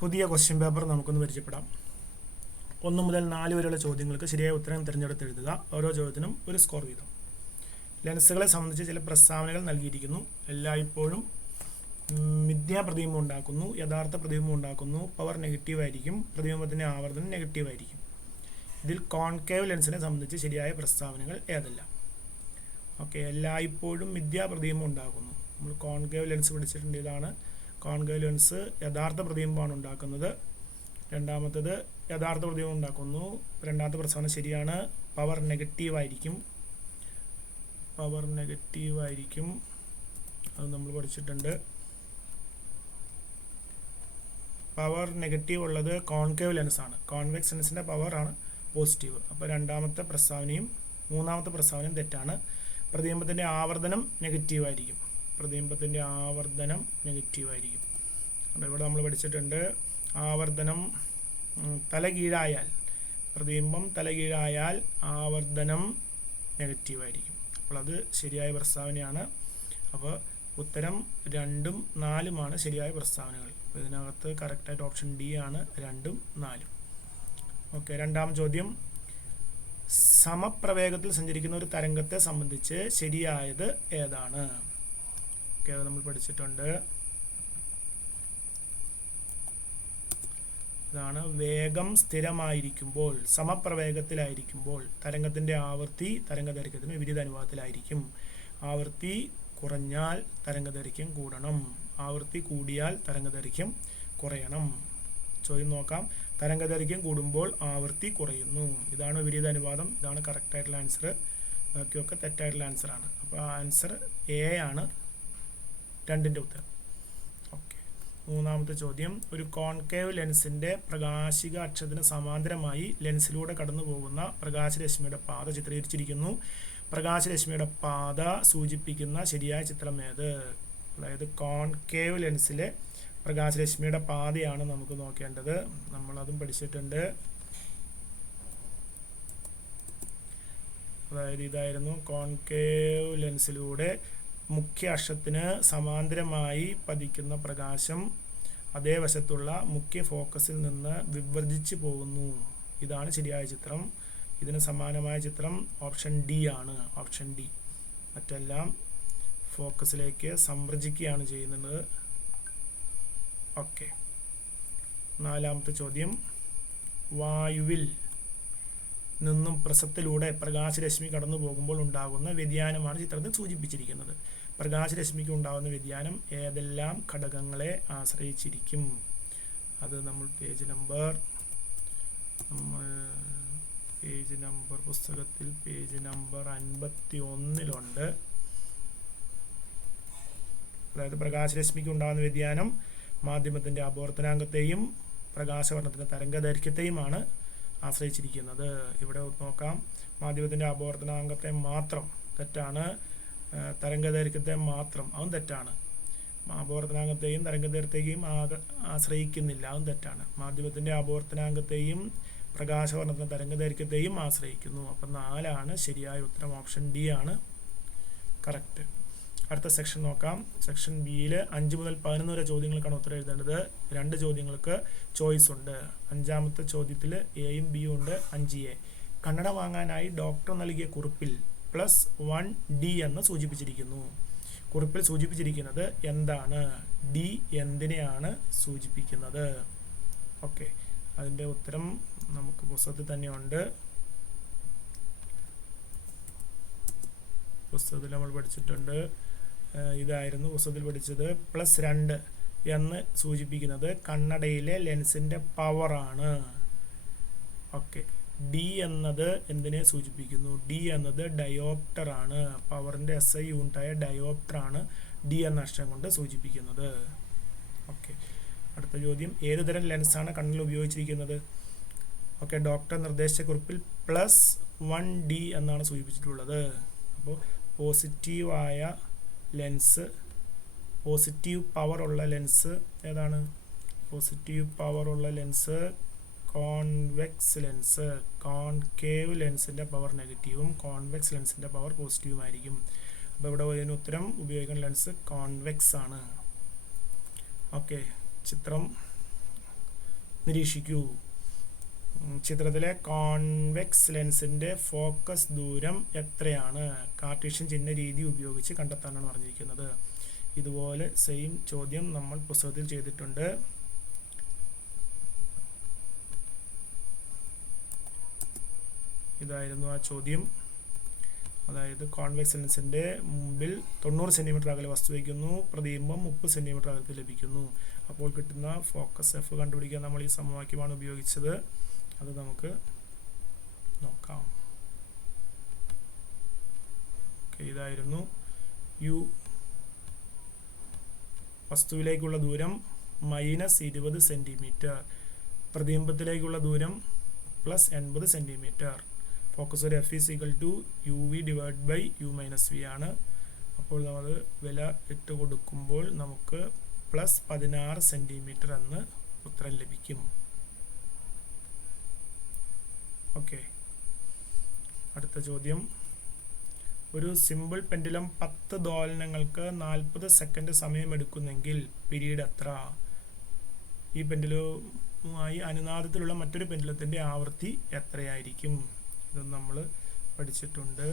പുതിയ question paper നമുക്കൊന്ന് പരിചയപ്പെടാം. 1 മുതൽ 4 വരെയുള്ള ചോദ്യങ്ങൾക്ക് ശരിയായ ഉത്തരം തിരഞ്ഞെടുത്ത് എഴുതുക. ഓരോ ചോദ്യത്തിനും ഒരു സ്കോർ വീതം. ലെൻസുകളെ സംബന്ധിച്ച് ചില പ്രസ്താവനകൾ നൽകിയിരിക്കുന്നു. എല്ലായ്പ്പോഴും മിഥ്യാപ്രതിബിംബം ഉണ്ടാക്കുന്നു, യഥാർത്ഥ പ്രതിബിംബം ഉണ്ടാക്കുന്നു, പവർ നെഗറ്റീവ് ആയിരിക്കും, പ്രതിബിംബത്തിൻ്റെ ആവർത്തനം നെഗറ്റീവ് ആയിരിക്കും. ഇതിൽ കോൺകേവ് ലെൻസിനെ സംബന്ധിച്ച് ശരിയായ പ്രസ്താവനകൾ ഏതെല്ലാം? ഓക്കെ, എല്ലായ്പ്പോഴും മിഥ്യാപ്രതിബിംബം ഉണ്ടാക്കുന്നു. നമ്മൾ കോൺകേവ് ലെൻസ് പഠിച്ചിട്ടുണ്ട്. ഇതാണ് കോൺകേവ് ലെൻസ്. യഥാർത്ഥ പ്രതിബിംബമാണ് ഉണ്ടാക്കുന്നത്. രണ്ടാമത്തത് യഥാർത്ഥ പ്രതിബിംബം ഉണ്ടാക്കുന്നു. രണ്ടാമത്തെ പ്രസ്താവന ശരിയാണ്. പവർ നെഗറ്റീവ് ആയിരിക്കും. പവർ നെഗറ്റീവ് ആയിരിക്കും, അത് നമ്മൾ പഠിച്ചിട്ടുണ്ട്. പവർ നെഗറ്റീവ് ഉള്ളത് കോൺകേവ് ലെൻസാണ്. കോൺവെക്സ് ലെൻസിൻ്റെ പവറാണ് പോസിറ്റീവ്. അപ്പോൾ രണ്ടാമത്തെ പ്രസ്താവനയും മൂന്നാമത്തെ പ്രസ്താവനയും തെറ്റാണ്. പ്രതിബിംബത്തിൻ്റെ ആവർത്തനം നെഗറ്റീവ് ആയിരിക്കും. പ്രതിബിംബത്തിൻ്റെ ആവർത്തനം നെഗറ്റീവ് ആയിരിക്കും. ഇവിടെ നമ്മൾ പഠിച്ചിട്ടുണ്ട്, ആവർത്തനം തലകീഴായാൽ, പ്രതിബിംബം തലകീഴായാൽ ആവർത്തനം നെഗറ്റീവ് ആയിരിക്കും. അപ്പോൾ അത് ശരിയായ പ്രസ്താവനയാണ്. അപ്പോൾ ഉത്തരം 2ഉം 4ഉമാണ് ശരിയായ പ്രസ്താവനകൾ. അപ്പോൾ ഇതിനകത്ത് കറക്റ്റായിട്ട് ഓപ്ഷൻ ഡി ആണ് 2ഉം 4ഉം. ഓക്കെ, രണ്ടാം ചോദ്യം. സമപ്രവേഗത്തിൽ സഞ്ചരിക്കുന്ന ഒരു തരംഗത്തെ സംബന്ധിച്ച് ശരിയായത് ഏതാണ്? ഓക്കെ, അത് നമ്മൾ പഠിച്ചിട്ടുണ്ട്. ഇതാണ് വേഗം സ്ഥിരമായിരിക്കുമ്പോൾ, സമപ്രവേഗത്തിലായിരിക്കുമ്പോൾ തരംഗത്തിൻ്റെ ആവൃത്തി തരംഗദൈർഘ്യത്തിന് വിപരീത അനുപാതത്തിലായിരിക്കും. ആവൃത്തി കുറഞ്ഞാൽ തരംഗദൈർഘ്യം കൂടണം, ആവൃത്തി കൂടിയാൽ തരംഗദൈർഘ്യം കുറയണം. ചോദ്യം നോക്കാം. തരംഗദൈർഘ്യം കൂടുമ്പോൾ ആവൃത്തി കുറയുന്നു. ഇതാണ് വിപരീത അനുപാതം. ഇതാണ് കറക്റ്റായിട്ടുള്ള ആൻസർ. ബാക്കിയൊക്കെ തെറ്റായിട്ടുള്ള ആൻസറാണ്. അപ്പോൾ ആൻസർ എ ആണ് 2ൻ്റെ ഉത്തരം. ഓക്കെ, മൂന്നാമത്തെ ചോദ്യം. ഒരു കോൺകേവ് ലെൻസിൻ്റെ പ്രകാശിക അക്ഷത്തിന് സമാന്തരമായി ലെൻസിലൂടെ കടന്നു പോകുന്ന പ്രകാശരശ്മിയുടെ പാത ചിത്രീകരിച്ചിരിക്കുന്നു. പ്രകാശരശ്മിയുടെ പാത സൂചിപ്പിക്കുന്ന ശരിയായ ചിത്രം ഏത്? അതായത് കോൺകേവ് ലെൻസിലെ പ്രകാശരശ്മിയുടെ പാതയാണ് നമുക്ക് നോക്കേണ്ടത്. നമ്മളതും പഠിച്ചിട്ടുണ്ട്. അതായത് ഇതായിരുന്നു കോൺകേവ് ലെൻസിലൂടെ മുഖ്യ അക്ഷത്തിന് സമാന്തരമായി പതിക്കുന്ന പ്രകാശം അതേ വശത്തുള്ള മുഖ്യ ഫോക്കസിൽ നിന്ന് വിവർജിച്ച് പോകുന്നു. ഇതാണ് ശരിയായ ചിത്രം. ഇതിന് സമാനമായ ചിത്രം ഓപ്ഷൻ ഡി ആണ്. Option D. മറ്റെല്ലാം ഫോക്കസിലേക്ക് സംവർജിക്കുകയാണ് ചെയ്യുന്നത്. ഓക്കെ, നാലാമത്തെ ചോദ്യം. വായുവിൽ നിന്നും പ്രസത്തിലൂടെ പ്രകാശരശ്മി കടന്നു പോകുമ്പോൾ ഉണ്ടാകുന്ന വ്യതിയാനമാണ് ചിത്രത്തിൽ സൂചിപ്പിച്ചിരിക്കുന്നത്. പ്രകാശരശ്മിക്ക് ഉണ്ടാകുന്ന വ്യതിയാനം ഏതെല്ലാം ഘടകങ്ങളെ ആശ്രയിച്ചിരിക്കും? അത് നമ്മൾ പേജ് നമ്പർ പുസ്തകത്തിൽ പേജ് നമ്പർ 51-ലുണ്ട്. അതായത് പ്രകാശരശ്മിക്ക് ഉണ്ടാകുന്ന വ്യതിയാനം മാധ്യമത്തിൻ്റെ അപവർത്തനാങ്കത്തെയും പ്രകാശവർണ്ണത്തിൻ്റെ തരംഗദൈർഘ്യത്തെയുമാണ് ആശ്രയിച്ചിരിക്കുന്നത്. ഇവിടെ നോക്കാം. മാധ്യമത്തിൻ്റെ അപവർത്തനാങ്കത്തെ മാത്രം തെറ്റാണ്. തരംഗദൈർഘ്യത്തെ മാത്രം, അതും തെറ്റാണ്. അപവർത്തനാങ്കത്തെയും തരംഗദൈർഘ്യത്തെയും ആശ്രയിക്കുന്നില്ല, അതും തെറ്റാണ്. മാധ്യമത്തിൻ്റെ അപവർത്തനാങ്കത്തെയും പ്രകാശവർണ്ണത്തിൻ്റെ തരംഗദൈർഘ്യത്തെയും ആശ്രയിക്കുന്നു. അപ്പം 4ആണ് ശരിയായ ഉത്തരം. ഓപ്ഷൻ ഡി ആണ് കറക്റ്റ്. അടുത്ത സെക്ഷൻ നോക്കാം. സെക്ഷൻ ബിയിൽ 5 മുതൽ 11 വരെ ചോദ്യങ്ങൾക്കാണ് ഉത്തരം എഴുതേണ്ടത്. 2 ചോദ്യങ്ങൾക്ക് ചോയ്സ് ഉണ്ട്. 5ാമത്തെ ചോദ്യത്തിൽ എയും ബിയും ഉണ്ട്. 5A. കണ്ണട വാങ്ങാനായി ഡോക്ടർ നൽകിയ കുറിപ്പിൽ +1D എന്ന് സൂചിപ്പിച്ചിരിക്കുന്നു. കുറിപ്പിൽ സൂചിപ്പിച്ചിരിക്കുന്നത് എന്താണ്? ഡി എന്തിനെയാണ് സൂചിപ്പിക്കുന്നത്? ഓക്കെ, അതിൻ്റെ ഉത്തരം നമുക്ക് പുസ്തകത്തിൽ തന്നെയുണ്ട്. പുസ്തകത്തിൽ നമ്മൾ പഠിച്ചിട്ടുണ്ട്. ഇതായിരുന്നു പുസ്തകത്തിൽ പഠിച്ചത്. +2 എന്ന് സൂചിപ്പിക്കുന്നത് കണ്ണടയിലെ ലെൻസിൻ്റെ പവറാണ്. ഓക്കെ, ഡി എന്നത് എന്തിനെ സൂചിപ്പിക്കുന്നു? ഡി എന്നത് ഡയോപ്റ്റർ ആണ്. പവറിൻ്റെ SI യൂണിറ്റായ ഡയോപ്റ്റർ ആണ് ഡി എന്ന അക്ഷരം കൊണ്ട് സൂചിപ്പിക്കുന്നത്. ഓക്കെ, അടുത്ത ചോദ്യം. ഏതുതരം ലെൻസാണ് കണ്ണിൽ ഉപയോഗിച്ചിരിക്കുന്നത്? ഓക്കെ, ഡോക്ടർ നിർദ്ദേശിച്ച കുറിപ്പിൽ +1D എന്നാണ് സൂചിപ്പിച്ചിട്ടുള്ളത്. അപ്പോൾ പോസിറ്റീവായ ലെൻസ്, പോസിറ്റീവ് പവർ ഉള്ള ലെൻസ് ഏതാണ്? പോസിറ്റീവ് പവർ ഉള്ള ലെൻസ് കോൺവെക്സ് ലെൻസ്. കോൺകേവ് ലെൻസിൻ്റെ പവർ നെഗറ്റീവും കോൺവെക്സ് ലെൻസിൻ്റെ പവർ പോസിറ്റീവുമായിരിക്കും. അപ്പോൾ ഇവിടെ ഇതിന് ഉത്തരം ഉപയോഗിക്കുന്ന ലെൻസ് കോൺവെക്സ് ആണ്. ഓക്കെ, ചിത്രം നിരീക്ഷിക്കൂ. ചിത്രത്തിലെ കോൺവെക്സ് ലെൻസിൻ്റെ ഫോക്കസ് ദൂരം എത്രയാണ്? കാർട്ടീഷ്യൻ ചിഹ്ന രീതി ഉപയോഗിച്ച് കണ്ടെത്താനാണ് പറഞ്ഞിരിക്കുന്നത്. ഇതുപോലെ സെയിം ചോദ്യം നമ്മൾ പുസ്തകത്തിൽ ചെയ്തിട്ടുണ്ട്. ഇതായിരുന്നു ആ ചോദ്യം. അതായത് കോൺവെക്സ് ലെൻസിൻ്റെ മുമ്പിൽ 90 സെൻറ്റിമീറ്റർ അകലെ വസ്തു വയ്ക്കുന്നു, പ്രതിബിംബം 30 സെൻറ്റിമീറ്റർ അകലത്തിൽ ലഭിക്കുന്നു. അപ്പോൾ കിട്ടുന്ന ഫോക്കസ് എഫ് കണ്ടുപിടിക്കാൻ നമ്മൾ ഈ സമവാക്യമാണ് ഉപയോഗിച്ചത്. അത് നമുക്ക് നോക്കാം. ഇതായിരുന്നു യു. വസ്തുവിലേക്കുള്ള ദൂരം -20 സെൻറ്റിമീറ്റർ, പ്രതിബിംബത്തിലേക്കുള്ള ദൂരം +80 സെൻറ്റിമീറ്റർ. ഫോക്കസ് ഒരു F = UV / U - V ആണ്. അപ്പോൾ നമ്മൾ വില ഇട്ട് കൊടുക്കുമ്പോൾ നമുക്ക് +16 സെൻറ്റിമീറ്റർ എന്ന് ഉത്തരം ലഭിക്കും. ഓക്കെ, അടുത്ത ചോദ്യം. ഒരു സിമ്പിൾ പെൻഡുലം 10 ദോലനങ്ങൾക്ക് 40 സെക്കൻഡ് സമയമെടുക്കുന്നെങ്കിൽ പീരീഡ് എത്ര? ഈ പെൻഡുലവുമായി അനുനാദത്തിലുള്ള മറ്റൊരു പെൻഡുലത്തിൻ്റെ ആവൃത്തി എത്രയായിരിക്കും? ഇത് നമ്മൾ പഠിച്ചിട്ടുണ്ട്.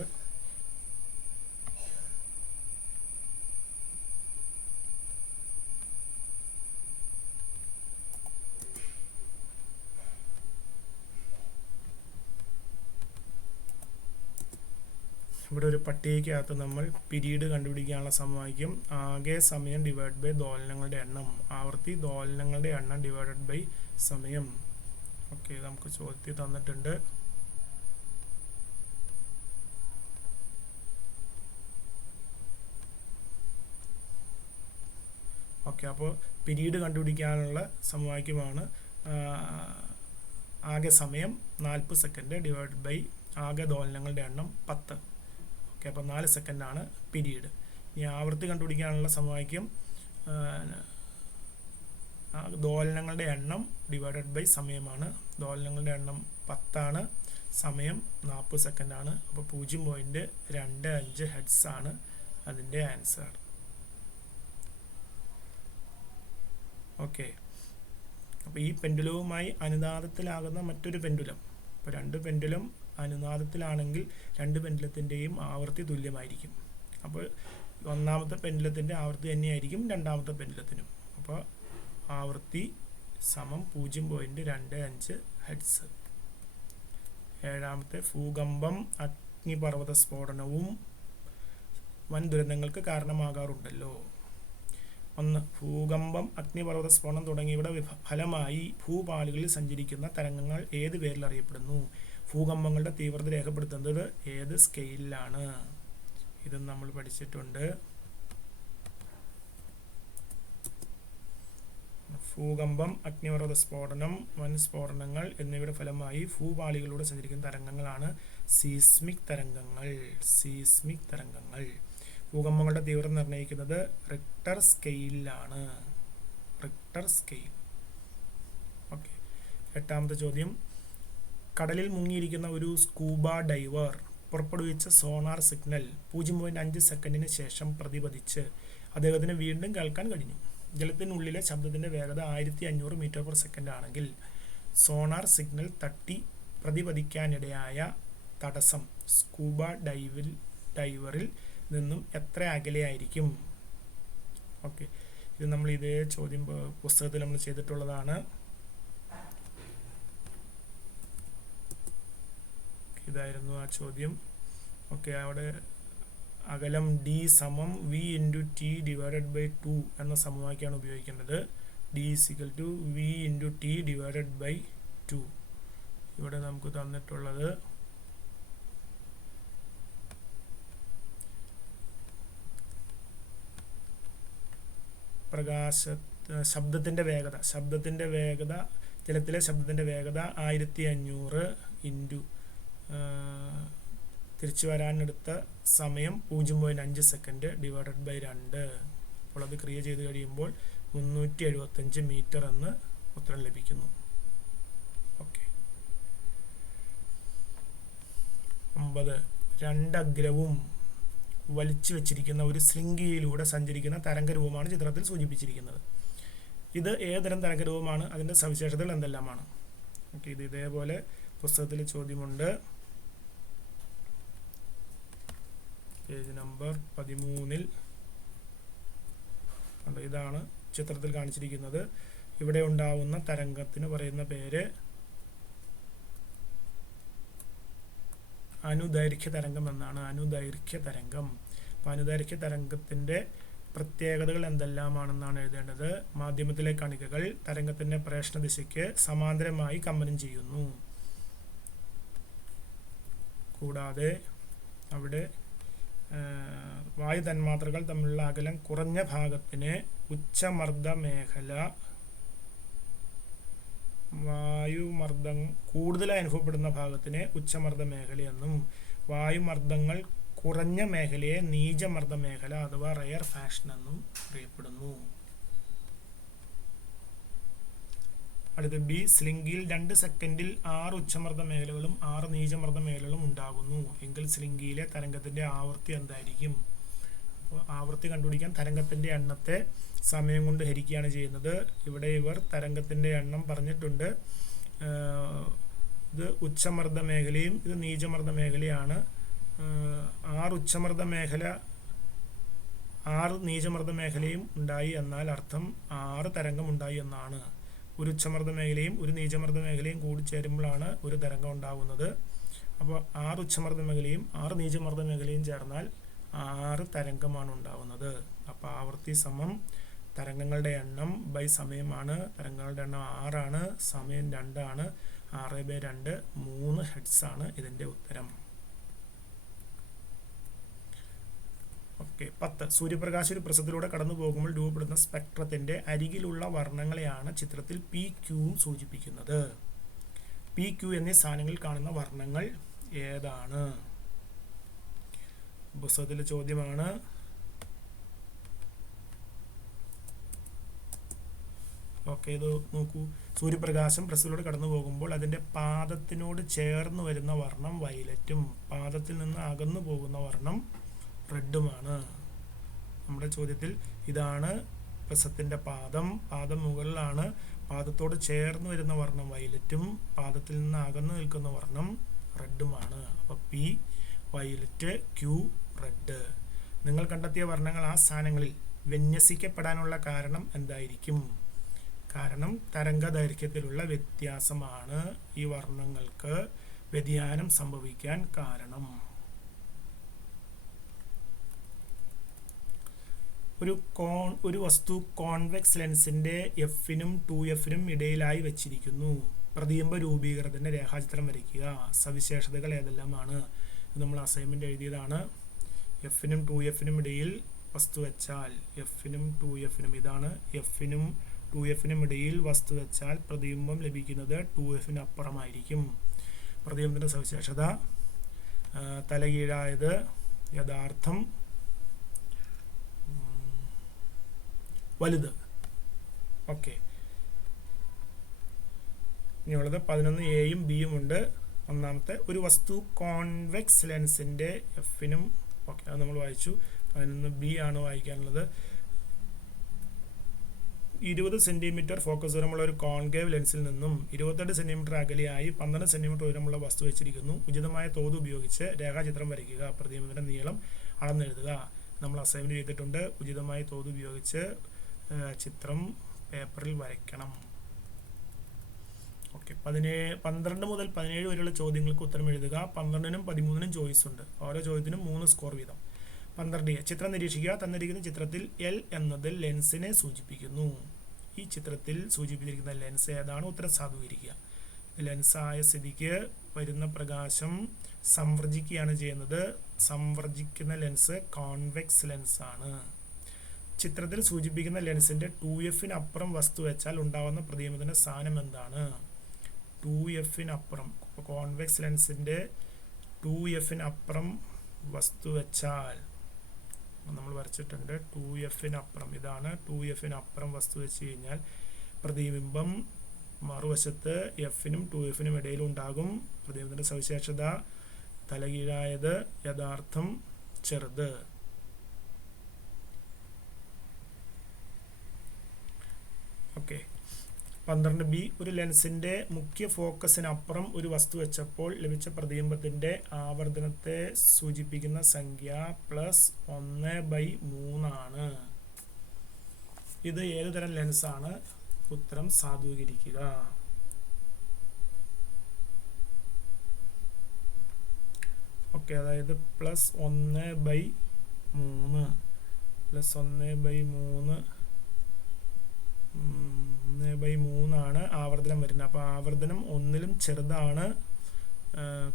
ഇവിടെ ഒരു പട്ടികയ്ക്കകത്ത് നമ്മൾ പീരീഡ് കണ്ടുപിടിക്കാനുള്ള സമവാക്യം ആകെ സമയം / ദോലനങ്ങളുടെ എണ്ണം, ആവൃത്തി ദോലനങ്ങളുടെ എണ്ണം / സമയം. ഓക്കെ, നമുക്ക് ചോദ്യത്തിൽ തന്നിട്ടുണ്ട്. ഓക്കെ, അപ്പോൾ പീരീഡ് കണ്ടുപിടിക്കാനുള്ള സമവാക്യമാണ് ആകെ സമയം 40 സെക്കൻഡ് / ആകെ ദോലനങ്ങളുടെ എണ്ണം 10. ഓക്കെ, അപ്പോൾ 4 സെക്കൻഡാണ് പീരീഡ്. ഇനി ആവൃത്തി കണ്ടുപിടിക്കാനുള്ള സമവാക്യം ദോലനങ്ങളുടെ എണ്ണം / സമയമാണ്. ദോലനങ്ങളുടെ എണ്ണം 10 ആണ്, സമയം 40 സെക്കൻഡാണ്. അപ്പോൾ 0.25 ഹെർട്സ് ആണ് അതിൻ്റെ ആൻസർ. ഓക്കെ, അപ്പോൾ ഈ പെൻഡുലവുമായി അനുനാദത്തിലാകുന്ന മറ്റൊരു പെൻഡുലം, ഇപ്പോൾ 2 പെൻഡുലം അനുനാദത്തിലാണെങ്കിൽ 2 പെൻഡുലത്തിൻ്റെയും ആവൃത്തി തുല്യമായിരിക്കും. അപ്പോൾ ഒന്നാമത്തെ പെൻഡുലത്തിൻ്റെ ആവൃത്തി തന്നെയായിരിക്കും രണ്ടാമത്തെ പെൻഡുലത്തിനും. അപ്പോൾ ആവൃത്തി സമം 0.25 ഹെർട്സ്. ഏഴാമത്തെ, ഭൂകമ്പം, അഗ്നിപർവ്വത സ്ഫോടനവും വൻ ദുരന്തങ്ങൾക്ക് കാരണമാകാറുണ്ടല്ലോ. 1. ഭൂകമ്പം, അഗ്നിപർവ്വത സ്ഫോടനം തുടങ്ങിയവയുടെ ഫലമായി ഭൂപാളികളിൽ സഞ്ചരിക്കുന്ന തരംഗങ്ങൾ ഏത് പേരിൽ അറിയപ്പെടുന്നു? ഭൂകമ്പങ്ങളുടെ തീവ്രത രേഖപ്പെടുത്തുന്നത് ഏത് സ്കെയിലാണ്? ഇതും നമ്മൾ പഠിച്ചിട്ടുണ്ട്. ഭൂകമ്പം, അഗ്നിപർവ്വത സ്ഫോടനം, വൻ സ്ഫോടനങ്ങൾ എന്നിവയുടെ ഫലമായി ഭൂപാളികളിലൂടെ സഞ്ചരിക്കുന്ന തരംഗങ്ങളാണ് സീസ്മിക് തരംഗങ്ങൾ. സീസ്മിക് തരംഗങ്ങൾ. ഭൂകമ്പങ്ങളുടെ തീവ്രത നിർണ്ണയിക്കുന്നത് റിക്ടർ സ്കെയിലാണ്. Richter scale. ഓക്കെ, എട്ടാമത്തെ ചോദ്യം. കടലിൽ മുങ്ങിയിരിക്കുന്ന ഒരു സ്കൂബ ഡൈവർ പുറപ്പെടുവിച്ച സോണാർ സിഗ്നൽ 0.5 സെക്കൻഡിന് ശേഷം പ്രതിപദിച്ച് അദ്ദേഹത്തിന് വീണ്ടും കേൾക്കാൻ കഴിഞ്ഞു. ജലത്തിനുള്ളിലെ ശബ്ദത്തിൻ്റെ വേഗത 1500 മീറ്റർ/സെക്കൻഡ് ആണെങ്കിൽ സോണാർ സിഗ്നൽ തട്ടി പ്രതിപദിക്കാനിടയായ തടസ്സം സ്കൂബ ഡൈവറിൽ നിന്നും എത്ര അകലെയായിരിക്കും? ഓക്കെ, ഇത് നമ്മൾ ഇതേ ചോദ്യം പുസ്തകത്തിൽ നമ്മൾ ചെയ്തിട്ടുള്ളതാണ്. ഇതായിരുന്നു ആ ചോദ്യം. ഓക്കെ, അവിടെ അകലം d സമം v × t / 2 എന്ന സമവാക്യമാണ് ഉപയോഗിക്കേണ്ടത്. d = v × t / 2. ഇവിടെ നമുക്ക് തന്നിട്ടുള്ളത് ശബ്ദത്തിൻ്റെ വേഗത ജലത്തിലെ ശബ്ദത്തിൻ്റെ വേഗത 1500 × തിരിച്ചു വരാനെടുത്ത സമയം 0.5 സെക്കൻഡ് / 2. അപ്പോൾ അത് ക്രിയ ചെയ്ത് കഴിയുമ്പോൾ 375 മീറ്റർ എന്ന് ഉത്തരം ലഭിക്കുന്നു. ഓക്കെ. 9. രണ്ടഗ്രവും വലിച്ചു വെച്ചിരിക്കുന്ന ഒരു ശൃംഖലയിലൂടെ സഞ്ചരിക്കുന്ന തരംഗരൂപമാണ് ചിത്രത്തിൽ സൂചിപ്പിച്ചിരിക്കുന്നത്. ഇത് ഏതുതരം തരംഗരൂപമാണ്, അതിൻ്റെ സവിശേഷതകൾ എന്തെല്ലാമാണ്? ഓക്കെ, ഇത് ഇതേപോലെ പുസ്തകത്തിൽ ചോദ്യമുണ്ട്. പേജ് നമ്പർ 13 ഇതാണ് ചിത്രത്തിൽ കാണിച്ചിരിക്കുന്നത്. ഇവിടെ ഉണ്ടാവുന്ന തരംഗത്തിന് പറയുന്ന പേര് അനുദൈർഘ്യ തരംഗം എന്നാണ്. അനുദൈർഘ്യ തരംഗം. അപ്പോൾ അനുദൈർഘ്യ തരംഗത്തിൻ്റെ പ്രത്യേകതകൾ എന്തെല്ലാമാണെന്നാണ് എഴുതേണ്ടത്. മാധ്യമത്തിലെ കണികകൾ തരംഗത്തിൻ്റെ പ്രേഷണ ദിശയ്ക്ക് സമാന്തരമായി കമ്പനം ചെയ്യുന്നു. കൂടാതെ അവിടെ വായു തന്മാത്രകൾ തമ്മിലുള്ള അകലം കുറഞ്ഞ ഭാഗത്തിന് ഉച്ചമർദ്ദ മേഖല, വായുമർദ്ദം കൂടുതലായി അനുഭവപ്പെടുന്ന ഭാഗത്തിന് ഉച്ചമർദ്ദ മേഖലയെന്നും വായുമർദ്ദങ്ങൾ കുറഞ്ഞ മേഖലയെ നീചമർദ്ദ മേഖല അഥവാ റെയർ ഫാഷൻ എന്നും അറിയപ്പെടുന്നു. അടുത്ത ബി, സ്ലിംഗിയിൽ 2 സെക്കൻഡിൽ 6 ഉച്ചമർദ്ദ മേഖലകളും 6 നീചമർദ്ദ മേഖലകളും ഉണ്ടാകുന്നു എങ്കിൽ സ്ലിംഗിയിലെ തരംഗത്തിന്റെ ആവൃത്തി എന്തായിരിക്കും? അപ്പോൾ ആവൃത്തി കണ്ടുപിടിക്കാൻ തരംഗത്തിന്റെ എണ്ണത്തെ സമയം കൊണ്ട് ഹരിക്കുകയാണ് ചെയ്യുന്നത്. ഇവിടെ ഇവർ തരംഗത്തിന്റെ എണ്ണം പറഞ്ഞിട്ടുണ്ട്. ഇത് ഉച്ചമർദ്ദ മേഖലയും ഇത് നീചമർദ്ദ മേഖലയാണ്. 6 ഉച്ചമർദ്ദ മേഖല 6 നീചമർദ്ദ മേഖലയും ഉണ്ടായി എന്നാൽ അർത്ഥം 6 തരംഗം ഉണ്ടായി എന്നാണ്. ഒരു ഉച്ചമർദ്ദ മേഖലയും ഒരു നീചമർദ്ദ മേഖലയും കൂടി ചേരുമ്പോഴാണ് ഒരു തരംഗം ഉണ്ടാകുന്നത്. അപ്പോൾ 6 ഉച്ചമർദ്ദ മേഖലയും 6 നീചമർദ്ദ മേഖലയും ചേർന്നാൽ 6 തരംഗമാണ് ഉണ്ടാകുന്നത്. അപ്പോൾ ആവൃത്തി സമം തരംഗങ്ങളുടെ എണ്ണം ബൈ സമയമാണ്. തരംഗങ്ങളുടെ എണ്ണം 6 ആണ്, സമയം 2 ആണ്. 6/2 3 ഹെഡ്സ് ആണ് ഇതിൻ്റെ ഉത്തരം. ഓക്കെ, 10. സൂര്യപ്രകാശം ഒരു പ്രിസത്തിലൂടെ കടന്നു പോകുമ്പോൾ രൂപപ്പെടുന്ന സ്പെക്ട്രത്തിന്റെ അരികിലുള്ള വർണ്ണങ്ങളെയാണ് ചിത്രത്തിൽ പി ക്യൂവും സൂചിപ്പിക്കുന്നത്. പി ക്യൂ എന്നീ സ്ഥാനങ്ങളിൽ കാണുന്ന വർണ്ണങ്ങൾ ഏതാണ്? പുസ്തകത്തിലെ ചോദ്യമാണ്. ഓക്കെ, ഇത് നോക്കൂ. സൂര്യപ്രകാശം പ്രിസത്തിലൂടെ കടന്നു പോകുമ്പോൾ അതിൻ്റെ പാദത്തിനോട് ചേർന്ന് വരുന്ന വർണ്ണം വയലറ്റും പാദത്തിൽ നിന്ന് അകന്നു പോകുന്ന വർണ്ണം റെഡുമാണ്. നമ്മുടെ ചോദ്യത്തിൽ ഇതാണ് പ്രിസത്തിൻ്റെ പാദം. പാദം മുകളിലാണ്. പാദത്തോട് ചേർന്ന് വരുന്ന വർണ്ണം വയലറ്റും പാദത്തിൽ നിന്ന് അകന്നു നിൽക്കുന്ന വർണ്ണം റെഡുമാണ്. അപ്പോൾ പി വയലറ്റ്, ക്യൂ റെഡ്. നിങ്ങൾ കണ്ടെത്തിയ വർണ്ണങ്ങൾ ആ സ്ഥാനങ്ങളിൽ വിന്യസിക്കപ്പെടാനുള്ള കാരണം എന്തായിരിക്കും? കാരണം തരംഗ ദൈർഘ്യത്തിലുള്ള വ്യത്യാസമാണ് ഈ വർണ്ണങ്ങൾക്ക് വ്യതിയാനം സംഭവിക്കാൻ കാരണം. ഒരു വസ്തു കോൺവെക്സ് ലെൻസിന്റെ എഫിനും 2F-നും ഇടയിലായി വെച്ചിരിക്കുന്നു. പ്രതിബിംബ രൂപീകരണത്തിന്റെ രേഖാചിത്രം വരയ്ക്കുക. സവിശേഷതകൾ ഏതെല്ലാമാണ്? ഇത് നമ്മൾ അസൈൻമെന്റ് എഴുതിയതാണ്. എഫിനും 2F-നും ഇടയിൽ വസ്തു വെച്ചാൽ എഫിനും 2F-നും ഇതാണ്. എഫിനും 2F-നും ഇടയിൽ വസ്തു വെച്ചാൽ പ്രതിബിംബം ലഭിക്കുന്നത് 2F-ന് അപ്പുറമായിരിക്കും. പ്രതിബിംബത്തിന്റെ സവിശേഷത തലകീഴായത്, യഥാർത്ഥം, വലുത്. ഓക്കെ, ഇനിയുള്ളത് 11A-യും B-യും ഉണ്ട്. ഒന്നാമത്തെ, ഒരു വസ്തു കോൺവെക്സ് ലെൻസിന്റെ എഫിനും, ഓക്കെ അത് നമ്മൾ വായിച്ചു. 11B ആണ് വായിക്കാനുള്ളത്. 20 സെന്റിമീറ്റർ ഫോക്കസ് ദൂരമുള്ള ഒരു കോൺകേവ് ലെൻസിൽ നിന്നും 28 സെന്റിമീറ്റർ അകലെയായി 12 സെന്റിമീറ്റർ ഉയരമുള്ള വസ്തു വെച്ചിരിക്കുന്നു. ഉചിതമായ തോത് ഉപയോഗിച്ച് രേഖാചിത്രം വരയ്ക്കുക. പ്രതിബിംബത്തിന്റെ നീളം അളന്നെഴുതുക. നമ്മൾ അസൈൻമെന്റ് ചെയ്തിട്ടുണ്ട്. ഉചിതമായ തോത് ഉപയോഗിച്ച് ചിത്രം പേപ്പറിൽ വരയ്ക്കണം. ഓക്കെ, 12 മുതൽ 17 വരെയുള്ള ചോദ്യങ്ങൾക്ക് ഉത്തരം എഴുതുക. 12-നും 13-നും ചോയ്സ് ഉണ്ട്. ഓരോ ചോദ്യത്തിനും 3 സ്കോർ വീതം. 12A, ചിത്രം നിരീക്ഷിക്കുക. തന്നിരിക്കുന്ന ചിത്രത്തിൽ L എന്നത് ലെൻസിനെ സൂചിപ്പിക്കുന്നു. ഈ ചിത്രത്തിൽ സൂചിപ്പിച്ചിരിക്കുന്ന ലെൻസ് ഏതാണ്? ഉത്തരം സാധൂകരിക്കുക. ലെൻസായ സ്ഥിതിക്ക് വരുന്ന പ്രകാശം സംവർജിക്കുകയാണ് ചെയ്യുന്നത്. സംവർജിക്കുന്ന ലെൻസ് കോൺവെക്സ് ലെൻസ് ആണ്. ചിത്രത്തിൽ സൂചിപ്പിക്കുന്ന ലെൻസിന്റെ 2F-ന് അപ്പുറം വസ്തു വെച്ചാൽ ഉണ്ടാവുന്ന പ്രതിബിംബത്തിന്റെ സ്ഥാനം എന്താണ്? 2F-ന് അപ്പുറം, കോൺവെക്സ് ലെൻസിന്റെ 2F-ന് അപ്പുറം വസ്തു വെച്ചാൽ നമ്മൾ വരച്ചിട്ടുണ്ട്. 2F-ന് അപ്പുറം, ഇതാണ് 2F-ന് അപ്പുറം വസ്തു വെച്ച് കഴിഞ്ഞാൽ പ്രതിബിംബം മറുവശത്ത് F-നും 2F-നും ഇടയിൽ ഉണ്ടാകും. പ്രതിബിംബത്തിന്റെ സവിശേഷത തലകീഴായത്, യഥാർത്ഥം, ചെറുത്. ഓക്കെ, 12B ഒരു ലെൻസിന്റെ മുഖ്യ ഫോക്കസിനപ്പുറം ഒരു വസ്തു വെച്ചപ്പോൾ ലഭിച്ച പ്രതിബിംബത്തിന്റെ ആവർത്തനത്തെ സൂചിപ്പിക്കുന്ന സംഖ്യ +1/3 ആണ്. ഇത് ഏതുതരം ലെൻസാണ്? ഉത്തരം സാധൂകരിക്കുക. ഓക്കെ, അതായത് +1/3 ആണ് ആവർത്തനം വരുന്നത്. അപ്പോൾ ആവർത്തനം 1-ലും ചെറുതാണ്,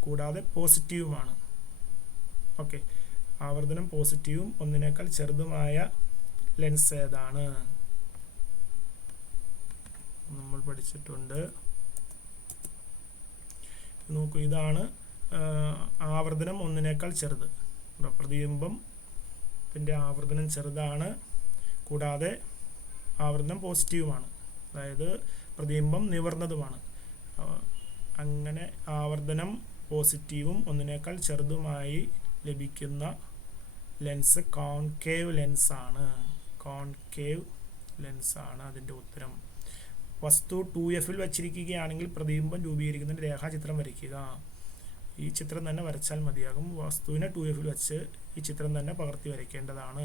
കൂടാതെ പോസിറ്റീവുമാണ്. ഓക്കെ, ആവർത്തനം പോസിറ്റീവും 1-നേക്കാൾ ചെറുതുമായ ലെൻസ് ഏതാണ്? നമ്മൾ പഠിച്ചിട്ടുണ്ട്. നോക്കൂ, ഇതാണ് ആവർത്തനം 1-നേക്കാൾ ചെറുത്. പ്രതിബിംബത്തിന്റെ ആവർത്തനം ചെറുതാണ്, കൂടാതെ ആവർത്തനം പോസിറ്റീവുമാണ്, അതായത് പ്രതിബിംബം നിവർന്നതുമാണ്. അങ്ങനെ ആവർത്തനം പോസിറ്റീവും 1-നേക്കാൾ ചെറുതുമായി ലഭിക്കുന്ന ലെൻസ് കോൺകേവ് ലെൻസാണ്. കോൺകേവ് ലെൻസാണ് അതിൻ്റെ ഉത്തരം. വസ്തു 2F-ൽ വച്ചിരിക്കുകയാണെങ്കിൽ പ്രതിബിംബം രൂപീകരിക്കുന്നതിന് രേഖാചിത്രം വരയ്ക്കുക. ഈ ചിത്രം തന്നെ വരച്ചാൽ മതിയാകും. വസ്തുവിനെ 2F-ൽ വെച്ച് ഈ ചിത്രം തന്നെ പകർത്തി വരയ്ക്കേണ്ടതാണ്.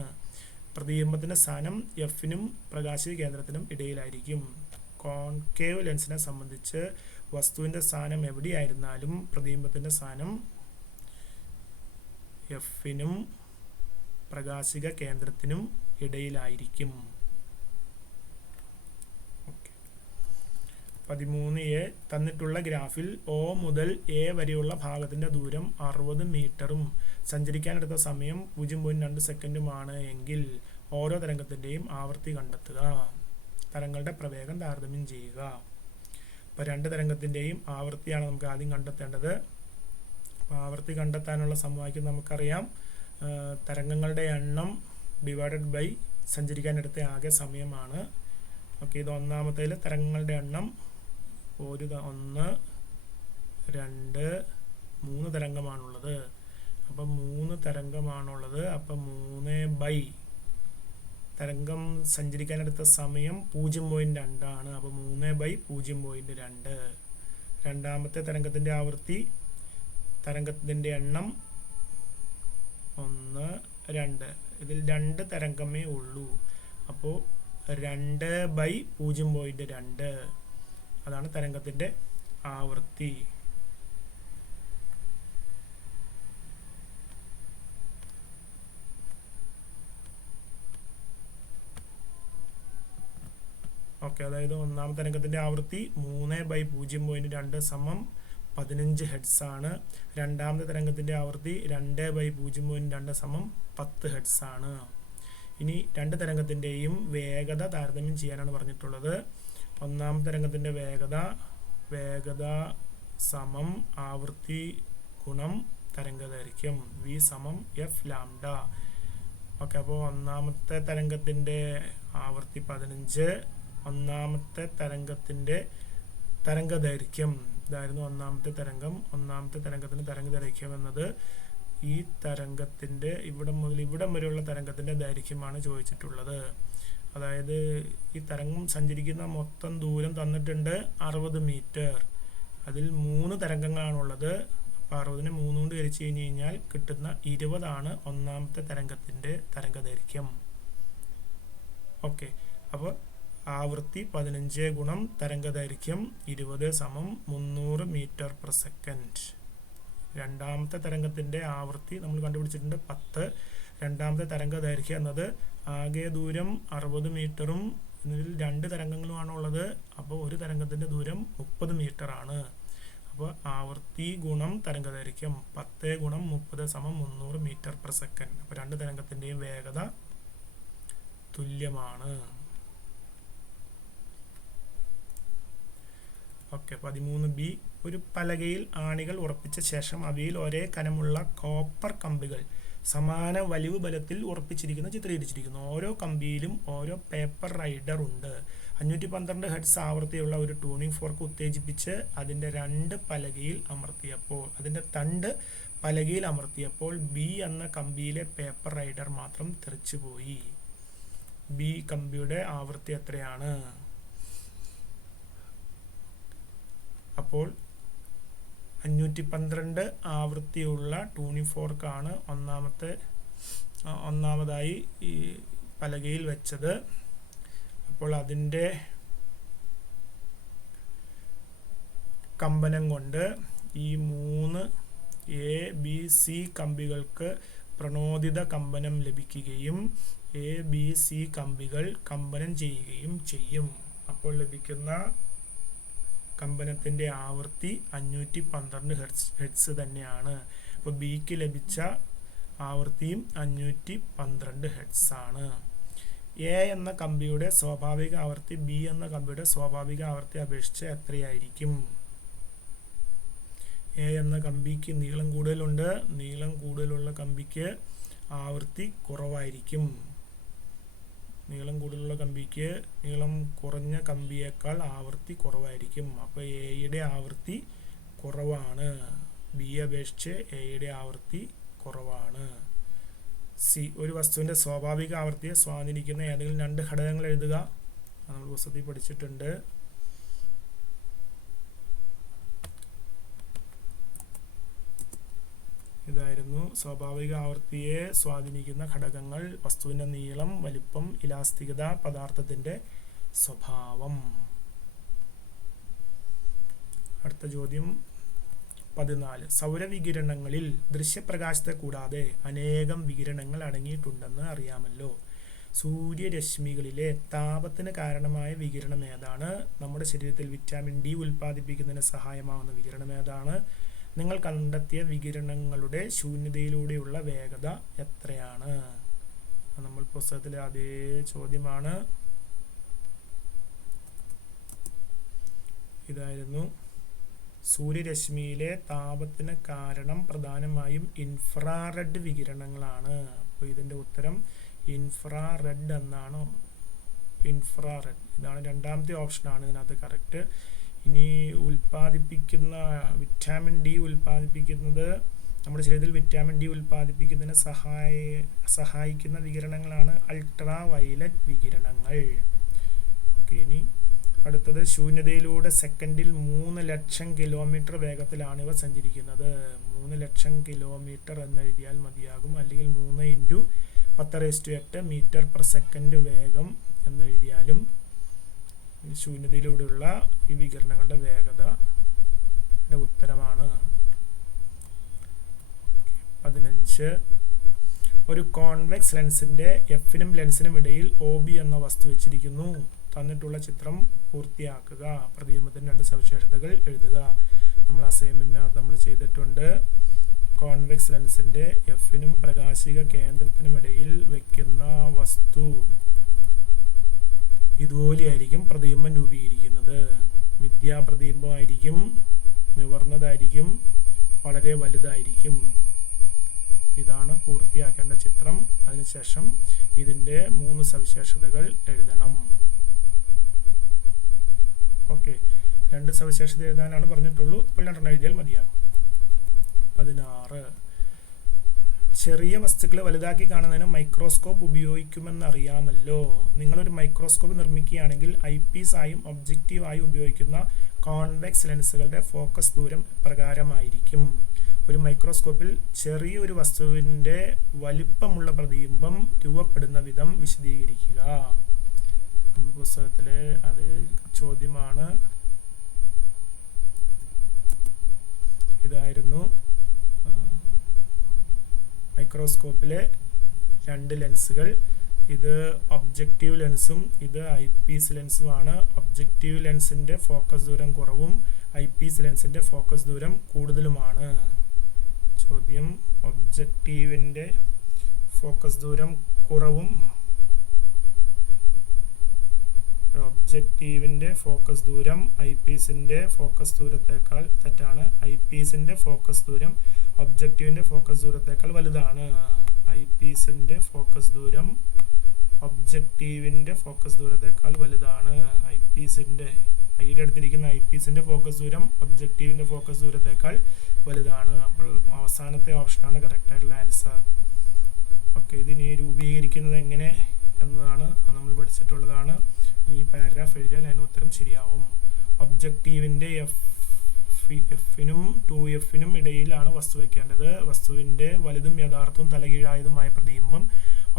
പ്രതിബിംബത്തിന്റെ സ്ഥാനം F-നും പ്രകാശിക കേന്ദ്രത്തിനും ഇടയിലായിരിക്കും. കോൺകേവ് ലെൻസിനെ സംബന്ധിച്ച് വസ്തുവിന്റെ സ്ഥാനം എവിടെയായിരുന്നാലും പ്രതിബിംബത്തിന്റെ സ്ഥാനം F-നും പ്രകാശിക കേന്ദ്രത്തിനും ഇടയിലായിരിക്കും. 13A തന്നിട്ടുള്ള ഗ്രാഫിൽ O മുതൽ A വരെയുള്ള ഭാഗത്തിന്റെ ദൂരം 60 മീറ്ററും സഞ്ചരിക്കാനെടുത്ത സമയം 0.2 സെക്കൻഡുമാണ് എങ്കിൽ ഓരോ തരംഗത്തിന്റെയും ആവൃത്തി കണ്ടെത്തുക. തരംഗങ്ങളുടെ പ്രവേഗം താരതമ്യം ചെയ്യുക. അപ്പോൾ 2 തരംഗത്തിന്റെയും ആവൃത്തിയാണ് നമുക്ക് ആദ്യം കണ്ടെത്തേണ്ടത്. അപ്പോൾ ആവൃത്തി കണ്ടെത്താനുള്ള സമവാക്യം നമുക്കറിയാം. തരംഗങ്ങളുടെ എണ്ണം ഡിവൈഡഡ് ബൈ സഞ്ചരിക്കാനെടുത്ത ആകെ സമയമാണ്. ഓക്കെ, ഇത് ഒന്നാമത്തേൽ തരംഗങ്ങളുടെ എണ്ണം 1, 2, 3 തരംഗമാണുള്ളത്. അപ്പം 3 തരംഗമാണുള്ളത്. അപ്പം 3 തരംഗം സഞ്ചരിക്കാനെടുത്ത സമയം 0.2 ആണ്. അപ്പം 3/0.2. രണ്ടാമത്തെ തരംഗത്തിന്റെ ആവൃത്തി, തരംഗത്തിന്റെ എണ്ണം 1, 2. ഇതിൽ 2 തരംഗമേ ഉള്ളൂ. അപ്പോൾ 2/0.2 അതാണ് തരംഗത്തിന്റെ ആവൃത്തി. ഓക്കെ, അതായത് ഒന്നാമത്തെ തരംഗത്തിന്റെ ആവൃത്തി 3/0.2 സമം 15 ഹെർട്സ് ആണ്. രണ്ടാമത്തെ തരംഗത്തിന്റെ ആവൃത്തി 2/0.2 സമം 10 ഹെർട്സ് ആണ്. ഇനി 2 തരംഗത്തിന്റെയും വേഗത താരതമ്യം ചെയ്യാനാണ് പറഞ്ഞിട്ടുള്ളത്. ഒന്നാമത്തെ തരംഗത്തിന്റെ വേഗത സമം ആവൃത്തി ഗുണം തരംഗദൈർഘ്യം, V സമം F ലാംഡ. ഓക്കെ, അപ്പോൾ ഒന്നാമത്തെ തരംഗത്തിന്റെ ആവൃത്തി 15, ഒന്നാമത്തെ തരംഗത്തിന്റെ തരംഗദൈർഘ്യം ഇതായിരുന്നു. ഒന്നാമത്തെ തരംഗത്തിന്റെ തരംഗദൈർഘ്യം എന്നത് ഈ തരംഗത്തിന്റെ ഇവിടം മുതൽ ഇവിടം വരെയുള്ള തരംഗത്തിന്റെ ദൈർഘ്യമാണ് ചോദിച്ചിട്ടുള്ളത്. അതായത് ഈ തരംഗം സഞ്ചരിക്കുന്ന മൊത്തം ദൂരം തന്നിട്ടുണ്ട് 60 മീറ്റർ. അതിൽ 3 തരംഗങ്ങളാണുള്ളത്. അപ്പോൾ 60-നെ 3 കൊണ്ട് ഹരിച്ചു കഴിഞ്ഞാൽ കിട്ടുന്ന 20 ആണ് ഒന്നാമത്തെ തരംഗത്തിന്റെ തരംഗദൈർഘ്യം. ഓക്കെ, അപ്പോൾ ആവൃത്തി 15 ഗുണം തരംഗദൈർഘ്യം 20 സമം 300 മീറ്റർ പെർ സെക്കൻഡ്. രണ്ടാമത്തെ തരംഗത്തിന്റെ ആവൃത്തി നമ്മൾ കണ്ടുപിടിച്ചിട്ടുണ്ട് 10. രണ്ടാമത്തെ തരംഗദൈർഘ്യം എന്നത് ആകെ ദൂരം 60 മീറ്ററും ഇതിൽ 2 തരംഗങ്ങളുമാണുള്ളത്. അപ്പോൾ ഒരു തരംഗത്തിന്റെ ദൂരം 30 മീറ്റർ ആണ്. അപ്പോൾ ആവൃത്തി ഗുണം തരംഗദൈർഘ്യം 10 ഗുണം 30 സമം 300 മീറ്റർ പെർ സെക്കൻഡ്. അപ്പോൾ 2 തരംഗത്തിന്റെയും വേഗത തുല്യമാണ്. ഓക്കെ, 13B ഒരു പലകയിൽ ആണികൾ ഉറപ്പിച്ച ശേഷം അവയിൽ ഒരേ കനമുള്ള കോപ്പർ കമ്പികൾ സമാന വലിവ് ബലത്തിൽ ചിത്രീകരിച്ചിരിക്കുന്നു. ഓരോ കമ്പിയിലും ഓരോ പേപ്പർ റൈഡർ ഉണ്ട്. 512 ഹെർട്സ് ആവൃത്തിയുള്ള ഒരു ട്യൂണിംഗ് ഫോർക്ക് ഉത്തേജിപ്പിച്ച് അതിന്റെ തണ്ട് പലകയിൽ അമർത്തിയപ്പോൾ ബി എന്ന കമ്പിയിലെ പേപ്പർ റൈഡർ മാത്രം തെറിച്ചുപോയി. ബി കമ്പിയുടെ ആവൃത്തി എത്രയാണ്? അപ്പോൾ 512 ആവൃത്തിയുള്ള ടൂണിഫോർക്കാണ് ഒന്നാമതായി ഈ പലകയിൽ വെച്ചത്. അപ്പോൾ അതിൻ്റെ കമ്പനം കൊണ്ട് ഈ 3 ABC കമ്പികൾക്ക് പ്രണോദിത കമ്പനം ലഭിക്കുകയും ABC കമ്പികൾ കമ്പനം ചെയ്യുകയും ചെയ്യും. അപ്പോൾ ലഭിക്കുന്ന കമ്പനത്തിൻ്റെ ആവൃത്തി 512 ഹെർട്സ് തന്നെയാണ്. അപ്പോൾ ബിക്ക് ലഭിച്ച ആവൃത്തിയും 512 ഹെർട്സ് ആണ്. എ എന്ന കമ്പിയുടെ സ്വാഭാവിക ആവൃത്തി ബി എന്ന കമ്പിയുടെ സ്വാഭാവിക ആവൃത്തി അപേക്ഷിച്ച് എത്രയായിരിക്കും? എ എന്ന കമ്പിക്ക് നീളം കൂടുതലുണ്ട്. നീളം കൂടുതലുള്ള കമ്പിക്ക് ആവൃത്തി കുറവായിരിക്കും. നീളം കൂടുതലുള്ള കമ്പിക്ക് നീളം കുറഞ്ഞ കമ്പിയേക്കാൾ ആവൃത്തി കുറവായിരിക്കും. അപ്പോൾ എയുടെ ആവൃത്തി കുറവാണ്. ബി അപേക്ഷിച്ച് എയുടെ ആവൃത്തി കുറവാണ്. സി, ഒരു വസ്തുവിൻ്റെ സ്വാഭാവിക ആവൃത്തിയെ സ്വാധീനിക്കുന്ന ഏതെങ്കിലും 2 ഘടകങ്ങൾ എഴുതുക. നമ്മൾ പുസ്തകത്തിൽ പഠിച്ചിട്ടുണ്ട്. ഇതായിരുന്നു സ്വാഭാവിക ആവൃത്തിയെ സ്വാധീനിക്കുന്ന ഘടകങ്ങൾ: വസ്തുവിൻ്റെ നീളം, വലിപ്പം, ഇലാസ്തികത, പദാർത്ഥത്തിൻ്റെ സ്വഭാവം. അടുത്ത ചോദ്യം 14. സൗരവികിരണങ്ങളിൽ ദൃശ്യപ്രകാശത്തെ കൂടാതെ അനേകം വികിരണങ്ങൾ അടങ്ങിയിട്ടുണ്ടെന്ന് അറിയാമല്ലോ. സൂര്യരശ്മികളിലെ താപത്തിന് കാരണമായ വികിരണം ഏതാണ്? നമ്മുടെ ശരീരത്തിൽ വിറ്റാമിൻ ഡി ഉൽപ്പാദിപ്പിക്കുന്നതിന് സഹായമാകുന്ന വികിരണം ഏതാണ്? നിങ്ങൾ കണ്ടെത്തിയ വികിരണങ്ങളുടെ ശൂന്യതയിലൂടെയുള്ള വേഗത എത്രയാണ്? നമ്മൾ പുസ്തകത്തിലെ അതേ ചോദ്യമാണ്. ഇതായിരുന്നു. സൂര്യരശ്മിയിലെ താപത്തിന് കാരണം പ്രധാനമായും ഇൻഫ്രാറെഡ് വികിരണങ്ങളാണ്. അപ്പോൾ ഇതിൻ്റെ ഉത്തരം ഇൻഫ്രാറെഡ് എന്നാണ്. ഇൻഫ്രാറെഡ്, ഇതാണ് രണ്ടാമത്തെ ഓപ്ഷനാണ് ഇതിനകത്ത് കറക്റ്റ്. ഇനി ഉൽപ്പാദിപ്പിക്കുന്ന വിറ്റാമിൻ ഡി ഉൽപ്പാദിപ്പിക്കുന്നത്, നമ്മുടെ ശരീരത്തിൽ വിറ്റാമിൻ ഡി ഉൽപ്പാദിപ്പിക്കുന്നതിന് സഹായിക്കുന്ന വികിരണങ്ങളാണ് അൾട്രാ വയലറ്റ് വികിരണങ്ങൾ. ഓക്കെ, ഇനി അടുത്തത് ശൂന്യതയിലൂടെ സെക്കൻഡിൽ 3 ലക്ഷം കിലോമീറ്റർ വേഗത്തിലാണ് ഇവ സഞ്ചരിക്കുന്നത്. 3 ലക്ഷം കിലോമീറ്റർ എന്നെഴുതിയാൽ മതിയാകും. അല്ലെങ്കിൽ 3 × 10⁸ മീറ്റർ പെർ സെക്കൻഡ് വേഗം എന്നെഴുതിയാലും ശൂന്യതയിലൂടെയുള്ള ഈ വികിരണങ്ങളുടെ വേഗതയുടെ ഉത്തരമാണ്. 15. ഒരു കോൺവെക്സ് ലെൻസിന്റെ എഫിനും ലെൻസിനും ഇടയിൽ OB എന്ന വസ്തു വെച്ചിരിക്കുന്നു. തന്നിട്ടുള്ള ചിത്രം പൂർത്തിയാക്കുക. പ്രതിബിംബത്തിന് 2 സവിശേഷതകൾ എഴുതുക. നമ്മൾ അസൈൻമെന്റിനകത്ത് നമ്മൾ ചെയ്തിട്ടുണ്ട്. കോൺവെക്സ് ലെൻസിന്റെ എഫിനും പ്രകാശിക കേന്ദ്രത്തിനും ഇടയിൽ വെക്കുന്ന വസ്തു ഇതുപോലെയായിരിക്കും പ്രതിബിംബം രൂപീകരിക്കുന്നത്. മിഥ്യാപ്രതിബിംബമായിരിക്കും, നിവർന്നതായിരിക്കും, വളരെ വലുതായിരിക്കും. ഇതാണ് പൂർത്തിയാക്കേണ്ട ചിത്രം. അതിനുശേഷം ഇതിൻ്റെ 3 സവിശേഷതകൾ എഴുതണം. ഓക്കെ, 2 സവിശേഷത എഴുതാനാണ് പറഞ്ഞിട്ടുള്ളൂ. അപ്പോൾ 2 എഴുതിയാൽ മതിയാകും. 16. ചെറിയ വസ്തുക്കളെ വലുതാക്കി കാണുന്നതിന് മൈക്രോസ്കോപ്പ് ഉപയോഗിക്കുമെന്ന് അറിയാമല്ലോ. നിങ്ങളൊരു മൈക്രോസ്കോപ്പ് നിർമ്മിക്കുകയാണെങ്കിൽ ഐപീസ് ആയും ഒബ്ജക്റ്റീവായും ഉപയോഗിക്കുന്ന കോൺവെക്സ് ലെൻസുകളുടെ ഫോക്കസ് ദൂരം പ്രകാരമായിരിക്കും. ഒരു മൈക്രോസ്കോപ്പിൽ ചെറിയൊരു വസ്തുവിൻ്റെ വലിപ്പമുള്ള പ്രതിബിംബം രൂപപ്പെടുന്ന വിധം വിശദീകരിക്കുക. പുസ്തകത്തിലെ അതേ ചോദ്യമാണ്. ഇതായിരുന്നു മൈക്രോസ്കോപ്പിലെ 2 ലെൻസുകൾ. ഇത് ഒബ്ജക്റ്റീവ് ലെൻസും ഇത് ഐപീസ് ലെൻസുമാണ്. ഒബ്ജക്റ്റീവ് ലെൻസിൻ്റെ ഫോക്കസ് ദൂരം കുറവും ഐപീസ് ലെൻസിൻ്റെ ഫോക്കസ് ദൂരം കൂടുതലുമാണ്. ചോദ്യം: ഒബ്ജക്റ്റീവിൻ്റെ ഫോക്കസ് ദൂരം കുറവും ഒബ്ജക്റ്റീവിൻ്റെ ഫോക്കസ് ദൂരം ഐപീസിൻ്റെ ഫോക്കസ് ദൂരത്തേക്കാൾ തെറ്റാണ്. ഐപീസിൻ്റെ ഫോക്കസ് ദൂരം ഒബ്ജക്റ്റീവിൻ്റെ ഫോക്കസ് ദൂരത്തേക്കാൾ വലുതാണ്. ഐപീസിൻ്റെ ഫോക്കസ് ദൂരം ഒബ്ജക്റ്റീവിൻ്റെ ഫോക്കസ് ദൂരത്തേക്കാൾ വലുതാണ്. ഐയുടെ അടുത്തിരിക്കുന്ന ഐപീസിൻ്റെ ഫോക്കസ് ദൂരം ഒബ്ജക്റ്റീവിൻ്റെ ഫോക്കസ് ദൂരത്തേക്കാൾ വലുതാണ്. അപ്പോൾ അവസാനത്തെ ഓപ്ഷനാണ് കറക്റ്റായിട്ടുള്ള ആൻസർ. ഓക്കെ, ഇതിനെ രൂപീകരിക്കുന്നത് എങ്ങനെ എന്നതാണ് നമ്മൾ പഠിച്ചിട്ടുള്ളതാണ്. ഈ പാരഗ്രാഫ് എഴുതിയാൽ അതിന് ഉത്തരം ശരിയാവും. ഒബ്ജക്റ്റീവിൻ്റെ എഫിനും 2Fനും ഇടയിലാണ് വസ്തു വയ്ക്കേണ്ടത്. വസ്തുവിൻ്റെ വലുതും യഥാർത്ഥവും തലകീഴായതുമായ പ്രതിബിംബം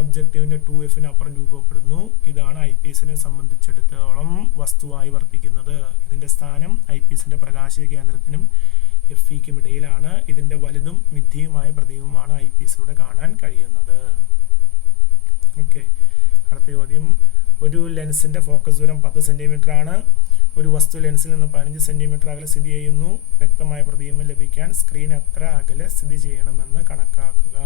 ഒബ്ജക്റ്റീവിൻ്റെ 2Fന് അപ്പുറം രൂപപ്പെടുന്നു. ഇതാണ് ഐ പീസിനെ സംബന്ധിച്ചിടത്തോളം വസ്തുവായി വർത്തിക്കുന്നത്. ഇതിൻ്റെ സ്ഥാനം ഐ പീസിൻ്റെ പ്രകാശീയ കേന്ദ്രത്തിനും FEക്കും ഇടയിലാണ്. ഇതിൻ്റെ വലുതും മിഥ്യയുമായ പ്രതിബിംബമാണ് ഐ പീസിലൂടെ കാണാൻ കഴിയുന്നത്. ഓക്കെ, അടുത്ത ചോദ്യം. ഒരു ലെൻസിൻ്റെ ഫോക്കസ് ദൂരം 10 സെൻറ്റിമീറ്റർ ആണ്. ഒരു വസ്തു ലെൻസിൽ നിന്ന് 15 സെൻറ്റിമീറ്റർ അകലെ സ്ഥിതി ചെയ്യുന്നു. വ്യക്തമായ പ്രതിബിംബം ലഭിക്കാൻ സ്ക്രീൻ എത്ര അകലെ സ്ഥിതി ചെയ്യണമെന്ന് കണക്കാക്കുക.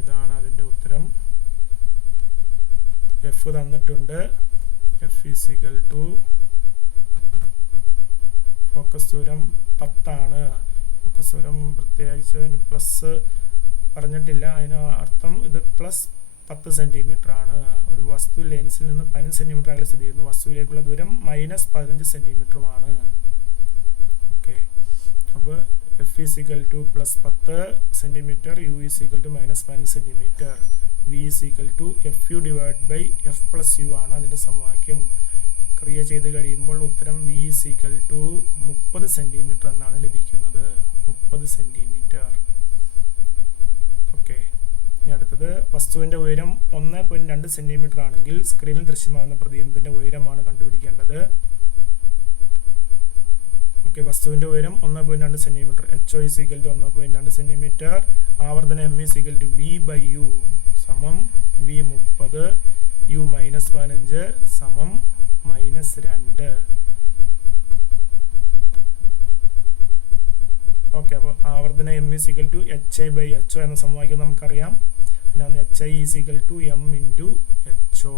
ഇതാണ് അതിൻ്റെ ഉത്തരം. എഫ് തന്നിട്ടുണ്ട്. എഫ് ഈസിക്കൽ ടു ഫോക്കസ് ദൂരം 10 ആണ്. ഫോക്കസ് ദൂരം പ്രത്യേകിച്ച് അതിന് പ്ലസ് പറഞ്ഞിട്ടില്ല. അതിന് അർത്ഥം ഇത് പ്ലസ് 10 സെൻറ്റിമീറ്റർ ആണ്. ഒരു വസ്തു ലെൻസിൽ നിന്ന് 15 സെൻറ്റിമീറ്റർ അകലെ സ്ഥിതി ചെയ്യുന്നു. വസ്തുവിലേക്കുള്ള ദൂരം മൈനസ് 15 സെൻറ്റിമീറ്ററുമാണ്. ഓക്കെ, അപ്പോൾ F equal to plus 10 centimetre, U equal to minus 15 centimetre, V equal to F U divide by F plus U ആണ് അതിൻ്റെ സമവാക്യം. ക്രിയ ചെയ്ത് കഴിയുമ്പോൾ ഉത്തരം വി ഈസിക്കൽ ടു 30 സെൻറ്റിമീറ്റർ എന്നാണ് ലഭിക്കുന്നത്. 30 സെൻറ്റിമീറ്റർ. ഓക്കെ, ഇനി അടുത്തത്. വസ്തുവിൻ്റെ ഉയരം 1.2 സെൻറ്റിമീറ്റർ ആണെങ്കിൽ സ്ക്രീനിൽ ദൃശ്യമാകുന്ന പ്രതിബിംബത്തിൻ്റെ ഉയരമാണ് കണ്ടുപിടിക്കേണ്ടത്. ഓക്കെ, വസ്തുവിൻ്റെ ഉയരം 1.2 centimetre. HO equal to 1.2 centimetre. ആവർത്തനം M equal to V by U സമം V 30, U മൈനസ് 15 സമം -2. ഓക്കെ, അപ്പോൾ ആവർത്തനം M equal to HI by HO എന്ന സമവാക്യം നമുക്കറിയാം. അതിനകത്ത് HI equal to M into HO.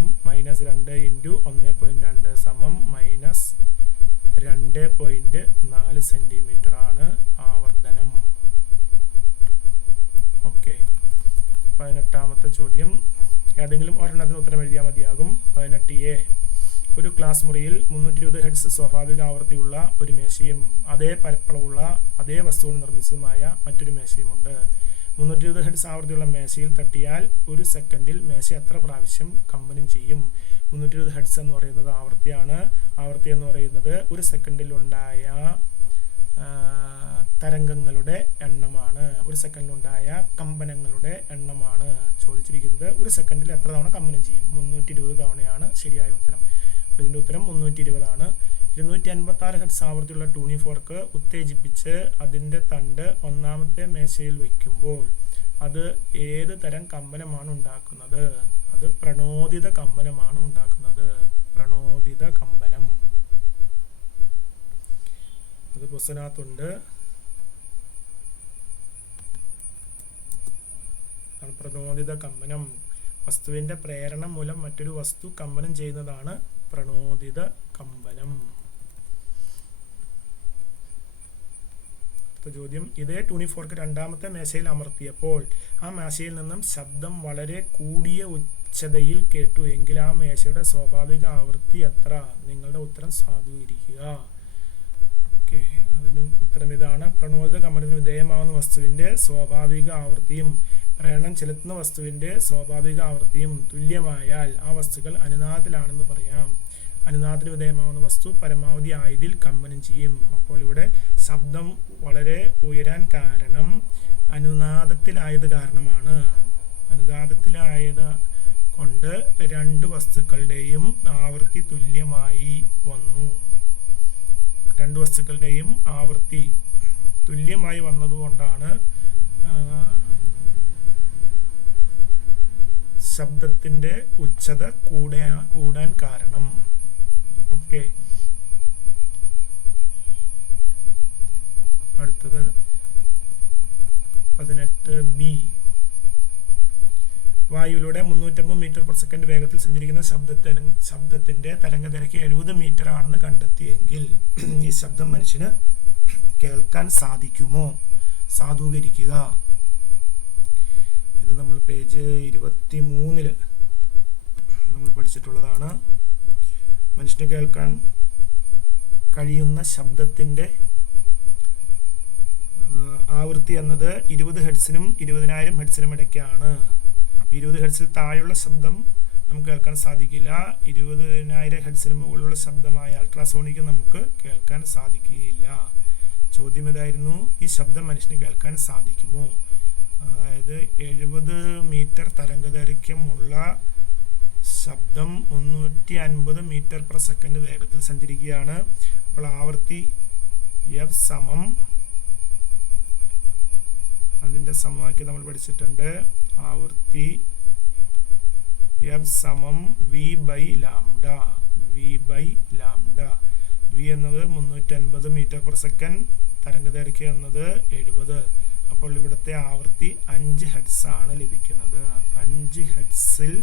M -2 into 1.2 സമം -2.4 സെൻറ്റിമീറ്റർ ആണ് ആവർത്തനം. ഓക്കെ, 18ാമത്തെ ചോദ്യം. ഏതെങ്കിലും ഒരെണ്ണത്തിന് ഉത്തരം എഴുതിയാൽ മതിയാകും. 18A. ഒരു ക്ലാസ് മുറിയിൽ 320 ഹെർട്സ് സ്വാഭാവിക ആവൃത്തിയുള്ള ഒരു മേശയും അതേ പരപ്പളവുള്ള അതേ വസ്തുവിന് നിർമ്മിച്ചതുമായ മറ്റൊരു മേശയുമുണ്ട്. 320 ഹെർട്സ് ആവൃത്തിയുള്ള മേശയിൽ തട്ടിയാൽ ഒരു സെക്കൻഡിൽ മേശ എത്ര പ്രാവശ്യം കമ്പനം ചെയ്യും? 320 ഹെർട്സ് എന്ന് പറയുന്നത് ആവൃത്തിയാണ്. ആവൃത്തി എന്ന് പറയുന്നത് ഒരു സെക്കൻഡിലുണ്ടായ തരംഗങ്ങളുടെ എണ്ണമാണ്. ഒരു സെക്കൻഡിലുണ്ടായ കമ്പനങ്ങളുടെ എണ്ണമാണ് ചോദിച്ചിരിക്കുന്നത്. ഒരു സെക്കൻഡിൽ എത്ര തവണ കമ്പനം ചെയ്യും? 320 തവണയാണ് ശരിയായ ഉത്തരം. അപ്പോൾ ഇതിൻ്റെ ഉത്തരം 320 ആണ്. 256 ഹെർട്സ് ആവൃത്തിയുള്ള ടൂണി ഫോർക്ക് ഉത്തേജിപ്പിച്ച് അതിൻ്റെ തണ്ട് ഒന്നാമത്തെ മേശയിൽ വയ്ക്കുമ്പോൾ അത് ഏത് തരം കമ്പനമാണ് ഉണ്ടാക്കുന്നത്? അത് പ്രണോദിത കമ്പനമാണ് ഉണ്ടാക്കുന്നത്. പ്രണോദിത കമ്പനം. അത് പുസ്തകത്തുണ്ട്. പ്രണോദിത കമ്പനം. വസ്തുവിൻ്റെ പ്രേരണ മൂലം മറ്റൊരു വസ്തു കമ്പനം ചെയ്യുന്നതാണ് പ്രണോദിത കമ്പനം. ചോദ്യം. ഇതേ ടൂണി ഫോർക്ക് രണ്ടാമത്തെ മേശയിൽ അമർത്തിയപ്പോൾ ആ മേശയിൽ നിന്നും ശബ്ദം വളരെ കൂടിയ ഉച്ചതയിൽ കേട്ടു എങ്കിൽ ആ മേശയുടെ സ്വാഭാവിക ആവൃത്തി എത്ര? നിങ്ങളുടെ ഉത്തരം സാധൂകരിക്കുക. ഓക്കെ, അതിന് ഉത്തരം ഇതാണ്. പ്രണോദിത കമ്പനത്തിന് വിധേയമാകുന്ന വസ്തുവിൻ്റെ സ്വാഭാവിക ആവൃത്തിയും പ്രേരണം ചെലുത്തുന്ന വസ്തുവിൻ്റെ സ്വാഭാവിക ആവൃത്തിയും തുല്യമായാൽ ആ വസ്തുക്കൾ അനുനാദത്തിലാണെന്ന് പറയാം. അനുനാദത്തിന് വിധേയമാകുന്ന വസ്തു പരമാവധി ആയതിൽ കമ്പനം ചെയ്യും. അപ്പോൾ ഇവിടെ ശബ്ദം വളരെ ഉയരാൻ കാരണം അനുനാദത്തിലായത് കാരണമാണ്. അനുനാദത്തിലായത് കൊണ്ട് രണ്ട് വസ്തുക്കളുടെയും ആവൃത്തി തുല്യമായി വന്നു. രണ്ട് വസ്തുക്കളുടെയും ആവൃത്തി തുല്യമായി വന്നതുകൊണ്ടാണ് ശബ്ദത്തിൻ്റെ ഉച്ചത കൂടാൻ കാരണം. ഓക്കെ, അടുത്തത് 18B. വായുവിലൂടെ 350 മീറ്റർ പെർ സെക്കൻഡ് വേഗത്തിൽ സഞ്ചരിക്കുന്ന ശബ്ദത്തിൻ്റെ തരംഗദൈർഘ്യം 70 മീറ്റർ ആണെന്ന് കണ്ടെത്തിയെങ്കിൽ ഈ ശബ്ദം മനുഷ്യന് കേൾക്കാൻ സാധിക്കുമോ? സാധൂകരിക്കുക. ഇത് നമ്മൾ പേജ് 23 നമ്മൾ പഠിച്ചിട്ടുള്ളതാണ്. മനുഷ്യന് കേൾക്കാൻ കഴിയുന്ന ശബ്ദത്തിൻ്റെ ആവൃത്തി എന്നത് 20 ഹെർട്സിനും 20,000 ഹെർട്സിനും ഇടയ്ക്കാണ്. 20 ഹെർട്സിൽ താഴെയുള്ള ശബ്ദം നമുക്ക് കേൾക്കാൻ സാധിക്കില്ല. 20,000 ഹെർട്സിന് മുകളിലുള്ള ശബ്ദമായ അൾട്രാസോണിക് നമുക്ക് കേൾക്കാൻ സാധിക്കുകയില്ല. ചോദ്യം ഇതായിരുന്നു, ഈ ശബ്ദം മനുഷ്യന് കേൾക്കാൻ സാധിക്കുമോ? അതായത് 70 മീറ്റർ തരംഗദൈർഘ്യമുള്ള ശബ്ദം 350 മീറ്റർ പെർ സെക്കൻഡ് വേഗത്തിൽ സഞ്ചരിക്കുകയാണ്. അപ്പോൾ ആവൃത്തി എഫ് സമം, അതിൻ്റെ സമവാക്യം നമ്മൾ പഠിച്ചിട്ടുണ്ട്. ആവൃത്തി എഫ് സമം വി ബൈ ലാംഡ. വി എന്നത് 350 മീറ്റർ പെർ സെക്കൻഡ്, തരംഗദൈർഘ്യം എന്നത് 70. അപ്പോൾ ഇവിടുത്തെ ആവൃത്തി 5 ഹെർട്സ് ആണ് ലഭിക്കുന്നത്. 5 ഹെർട്സിൽ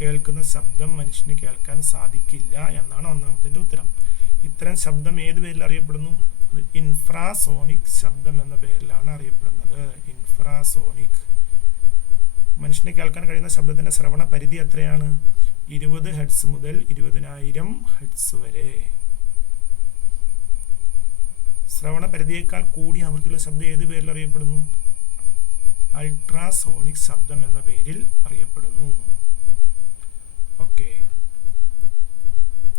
കേൾക്കുന്ന ശബ്ദം മനുഷ്യന് കേൾക്കാൻ സാധിക്കില്ല എന്നാണ് ഒന്നാമത്തെ ഉത്തരം. ഇത്തരം ശബ്ദം ഏത് പേരിൽ അറിയപ്പെടുന്നു? ഇൻഫ്രാസോണിക് ശബ്ദം എന്ന പേരിലാണ് അറിയപ്പെടുന്നത്. ഇൻഫ്രാസോണിക്. മനുഷ്യന് കേൾക്കാൻ കഴിയുന്ന ശബ്ദത്തിന്റെ ശ്രവണ പരിധി എത്രയാണ്? 20 ഹെർട്സ് മുതൽ 20,000 ഹെർട്സ് വരെ. ശ്രവണ പരിധിയേക്കാൾ കൂടിയ ആവൃത്തിയുള്ള ശബ്ദം ഏത് പേരിൽ അറിയപ്പെടുന്നു? അൾട്രാസോണിക് ശബ്ദം എന്ന പേരിൽ അറിയപ്പെടുന്നു. ഓക്കെ.